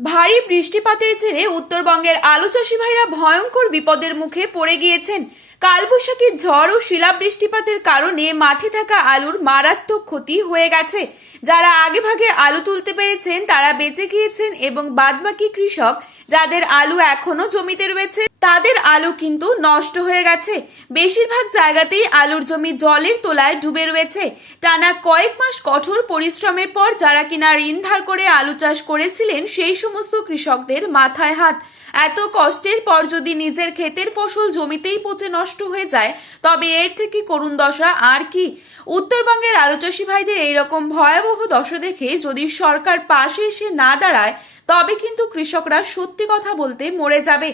ভারী বৃষ্টিপাতের জেরে উত্তরবঙ্গের আলু চাষি ভাইরা ভয়ঙ্কর বিপদের মুখে পড়ে গিয়েছেন। কালবৈশাখী ঝড় ও শিলাবৃষ্টিপাতের কারণে মাঠে থাকা আলুর মারাত্মক ক্ষতি হয়ে গেছে। যারা আগেভাগে আলু তুলতে পেরেছেন তারা বেঁচে গিয়েছেন এবং বাদবাকি কৃষক যাদের আলু এখনো জমিতে রয়েছে তাদের আলু কিন্তু নষ্ট হয়ে গেছে। বেশিরভাগ জায়গাতেই আলুর জমি জলের তলায় ডুবে রয়েছে। টানা কয়েক মাস কঠোর পরিশ্রমের পর যারা কিনা ঋণ ধার করে আলু চাষ করেছিলেন সেই সমস্ত কৃষকদের মাথায় হাত। এত কষ্টের পর যদি নিজের ক্ষেতের ফসল জমিতেই পচে নষ্ট হয়ে যায় তবে এর থেকে করুণ দশা আর কি। উত্তরবঙ্গের আলু চাষি ভাইদের এইরকম ভয়াবহ দশা দেখে যদি সরকার পাশে এসে না দাঁড়ায় তবে কিন্তু কৃষকরা সত্যি কথা বলতে মরে যাবে।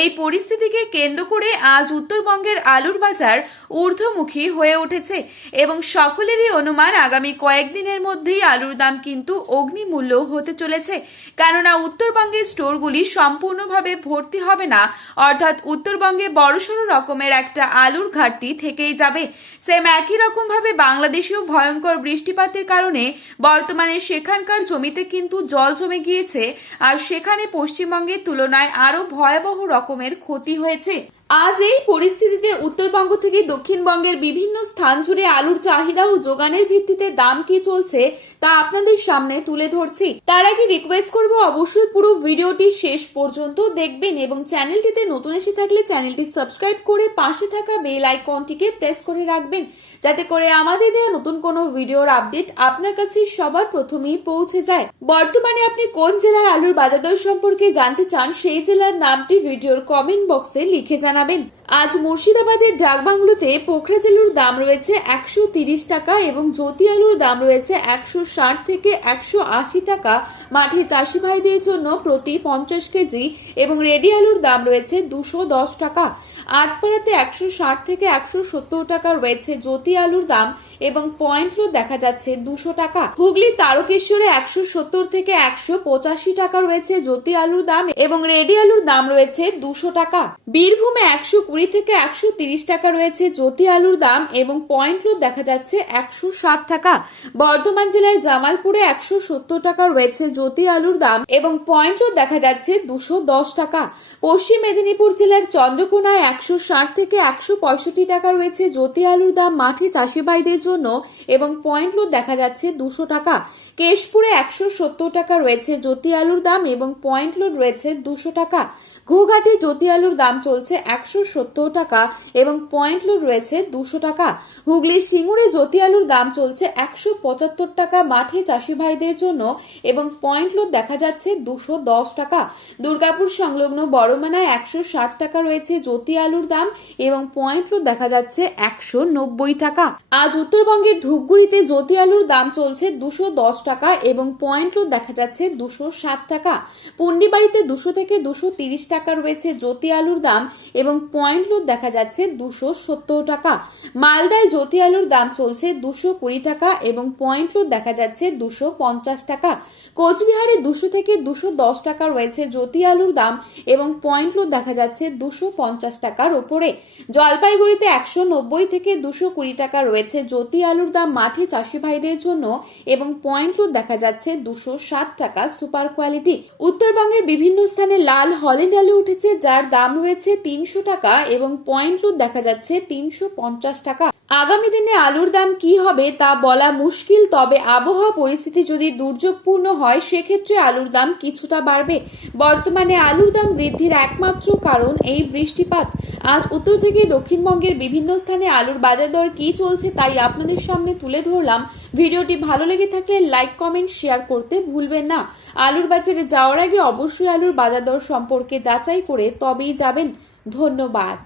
এই পরিস্থিতিকে কেন্দ্র করে আজ উত্তরবঙ্গের আলুর বাজার ঊর্ধ্বমুখী হয়ে উঠেছে এবং সকলেরই অনুমান আগামী কয়েকদিনের মধ্যেই আলুর দাম কিন্তু অগ্নিমূল্য হতে চলেছে। কেননা উত্তরবঙ্গের স্টোরগুলি সম্পূর্ণভাবে ভর্তি হবে না, অর্থাৎ উত্তরবঙ্গে বড়সড় রকমের একটা আলুর ঘাটতি থেকেই যাবে। সেম একই রকম ভাবে বাংলাদেশেও ভয়ঙ্কর বৃষ্টিপাতের কারণে বর্তমানে সেখানকার জমিতে কিন্তু জল জমে গিয়েছে আর সেখানে পশ্চিমবঙ্গের তুলনায় আরো ভয়াবহ রকমের ক্ষতি হয়েছে। আজ এই পরিস্থিতিতে উত্তরবঙ্গ থেকে দক্ষিণবঙ্গের বিভিন্ন স্থান জুড়ে আলুর চাহিদা ও যোগানের ভিত্তিতে দাম কি চলছে তা আপনাদের সামনে তুলে ধরছি। তার আগে রিকোয়েস্ট করব অবশ্যই পুরো ভিডিওটি শেষ পর্যন্ত দেখবেন এবং চ্যানেলটিতে নতুন এসে থাকলে চ্যানেলটি সাবস্ক্রাইব করে পাশে থাকা বেল আইকনটিকে প্রেস করে রাখবেন, যাতে করে আমাদের দেওয়া নতুন কোনো ভিডিওর আপডেট আপনার কাছে সবার প্রথমেই পৌঁছে যায়। বর্তমানে আপনি কোন জেলার আলুর বাজার দর সম্পর্কে জানতে চান সেই জেলার নামটি ভিডিওর কমেন্ট বক্সে লিখে জানাবেন। আজ মুর্শিদাবাদের ডাকবাংলোতে পোখরাজ আলুর দাম রয়েছে 130 টাকা এবং জ্যোতি আলুর দাম রয়েছে 160 থেকে 180 টাকা মাঠে চাষি ভাইদের জন্য প্রতি 50 কেজি এবং রেডি আলুর দাম রয়েছে 210 টাকা। আটপাড়াতে 160 থেকে 170 টাকা রয়েছে জ্যোতি আলুর দাম এবং পয়েন্ট লোড দেখা যাচ্ছে 200 টাকা। হুগলি তারকেশ্বরে 170 থেকে 185 টাকা রয়েছে জ্যোতি আলুর দাম এবং রেডি আলুর দাম রয়েছে 200 টাকা। বীরভূমে 120 থেকে 130 টাকা রয়েছে জ্যোতি আলুর দাম এবং পয়েন্ট লোড দেখা যাচ্ছে 160 টাকা। বর্ধমান জেলার জামালপুরে 170 টাকা রয়েছে জ্যোতি আলুর দাম এবং পয়েন্ট লোড দেখা যাচ্ছে 210 টাকা। পশ্চিম মেদিনীপুর জেলার চন্দ্রকোনায় 160 থেকে 165 টাকা রয়েছে জ্যোতি আলুর দাম মাঠে চাষি ভাইদের জন্য এবং পয়েন্ট লোড দেখা যাচ্ছে 200 টাকা। কেশপুরে 170 টাকা রয়েছে জ্যোতি আলুর দাম এবং পয়েন্ট লোড রয়েছে 200 টাকা। ঘোঘাটে জ্যোতি আলুর দাম চলছে 170 টাকা এবং পয়েন্ট লোড রয়েছে 200 টাকা। হুগলির সিঙ্গুরে জ্যোতি আলুর দাম চলছে 175 টাকা মাঠে চাষি ভাইদের জন্য এবং পয়েন্ট লোড দেখা যাচ্ছে 210 টাকা। দুর্গাপুর সংলগ্ন বড়মানায় 160 টাকা রয়েছে জ্যোতি আলুর দাম এবং পয়েন্ট লোড দেখা যাচ্ছে 190 টাকা। আজ উত্তরবঙ্গের ধূপগুড়িতে জ্যোতি আলুর দাম চলছে 210 টাকা এবং পয়েন্ট লোড দেখা যাচ্ছে 260 টাকা। পুন্ডিবাড়িতে 200 থেকে 230 টাকা রয়েছে জ্যোতি আলুর দাম এবং পয়েন্ট লোড দেখা যাচ্ছে 270 টাকা। মালদায় জ্যোতি আলুর দাম চলছে 220 টাকা এবং পয়েন্ট লোড দেখা যাচ্ছে 250 টাকা। কোচবিহারে 200 থেকে 210 টাকা রয়েছে জ্যোতি আলুর দাম এবং পয়েন্ট লোড দেখা যাচ্ছে 250 টাকার ওপরে। জলপাইগুড়িতে 190 থেকে 220 টাকা রয়েছে জ্যোতি আলুর দাম মাঠে চাষি ভাইদের জন্য এবং পয়েন্ট লোড দেখা যাচ্ছে 260 টাকা সুপার কোয়ালিটি। উত্তরবঙ্গের বিভিন্ন স্থানে লাল হল্যান্ড আলু উঠেছে যার দাম রয়েছে 300 টাকা এবং পয়েন্ট লোড দেখা যাচ্ছে 350 টাকা। আগামী দিনে আলুর দাম কি হবে তা বলা মুশকিল, তবে আবহাওয়া পরিস্থিতি যদি দুর্যোগপূর্ণ হয় সেক্ষেত্রে আলুর দাম কিছুটা বাড়বে। বর্তমানে আলুর দাম বৃদ্ধির একমাত্র কারণ এই বৃষ্টিপাত। আজ উত্তর থেকে দক্ষিণবঙ্গের বিভিন্ন স্থানে আলুর বাজার দর কি চলছে তাই আপনাদের সামনে তুলে ধরলাম। ভিডিওটি ভালো লেগে থাকলে লাইক কমেন্ট শেয়ার করতে ভুলবেন না। আলুর বাজারে যাওয়ার আগে অবশ্যই আলুর বাজার দর সম্পর্কে যাচাই করে তবেই যাবেন। ধন্যবাদ।